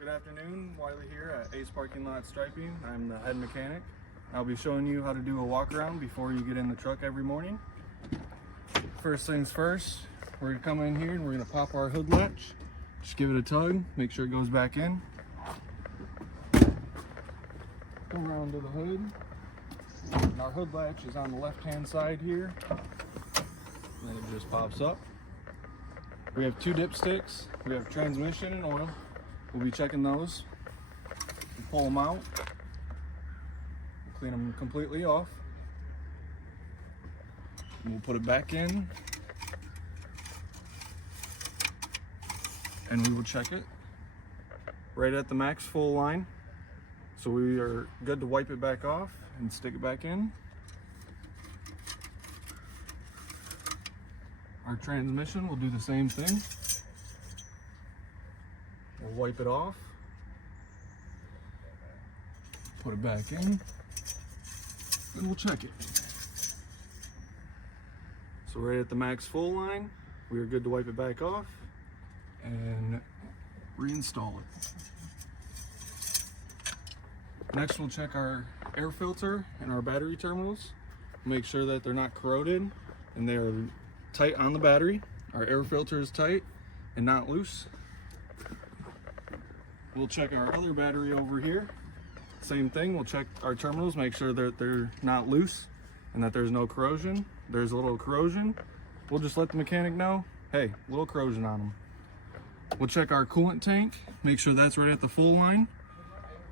Good afternoon, Wylee here at Ace Parking Lot Striping. I'm the head mechanic. I'll be showing you how to do a walk around before you get in the truck every morning. First things first, we're gonna come in here and we're gonna pop our hood latch. Just give it a tug, make sure it goes back in. Come around to the hood. And our hood latch is on the left-hand side here. And then it just pops up. We have two dipsticks. We have transmission and oil. We'll be checking those. We'll pull them out. We'll clean them completely off. And we'll put it back in. And we will check it right at the max full line. So we are good to wipe it back off and stick it back in. Our transmission will do the same thing. We'll wipe it off, put it back in, and we'll check it. So right at the max full line, we are good to wipe it back off and reinstall it. Next, we'll check our air filter and our battery terminals. Make sure that they're not corroded and they are tight on the battery. Our air filter is tight and not loose. We'll check our other battery over here. Same thing, we'll check our terminals, make sure that they're not loose and that there's no corrosion. There's a little corrosion. We'll just let the mechanic know, hey, a little corrosion on them. We'll check our coolant tank, make sure that's right at the full line.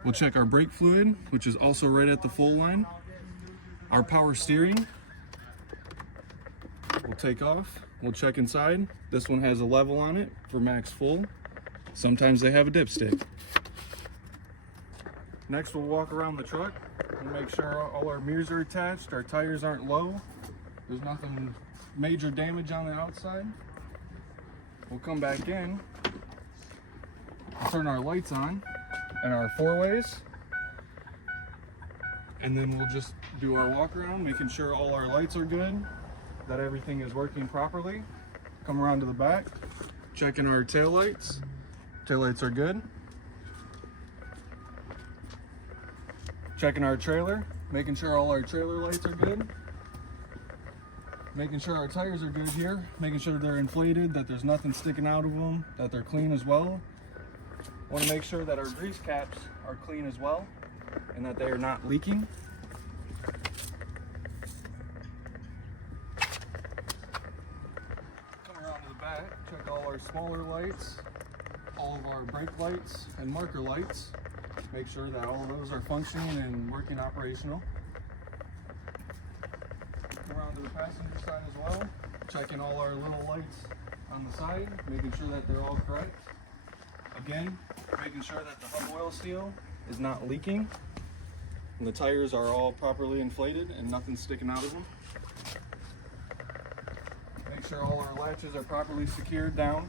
We'll check our brake fluid, which is also right at the full line. Our power steering, we'll take off. We'll check inside. This one has a level on it for max full. Sometimes they have a dipstick. Next, we'll walk around the truck and make sure all our mirrors are attached, our tires aren't low, there's nothing major damage on the outside. We'll come back in, turn our lights on and our four-ways, and then we'll just do our walk around, making sure all our lights are good, that everything is working properly. Come around to the back, checking our tail lights. Taillights are good. Checking our trailer, making sure all our trailer lights are good. Making sure our tires are good here, making sure they're inflated, that there's nothing sticking out of them, that they're clean as well. Want to make sure that our grease caps are clean as well and that they are not leaking. Come around to the back, check all our smaller lights, all of our brake lights and marker lights. Make sure that all of those are functioning and working operational. Come around to the passenger side as well, checking all our little lights on the side, making sure that they're all correct. Again, making sure that the hub oil seal is not leaking and the tires are all properly inflated and nothing's sticking out of them. Make sure all our latches are properly secured down.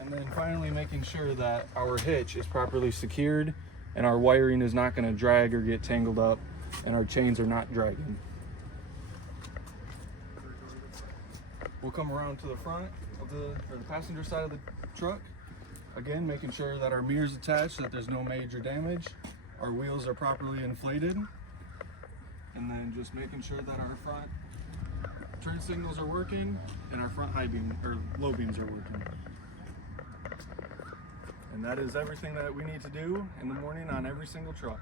And then finally making sure that our hitch is properly secured and our wiring is not going to drag or get tangled up and our chains are not dragging. We'll come around to the front of the passenger side of the truck. Again, making sure that our mirror's attached, that there's no major damage. Our wheels are properly inflated. And then just making sure that our front turn signals are working and our front high beam or low beams are working. And that is everything that we need to do in the morning on every single truck.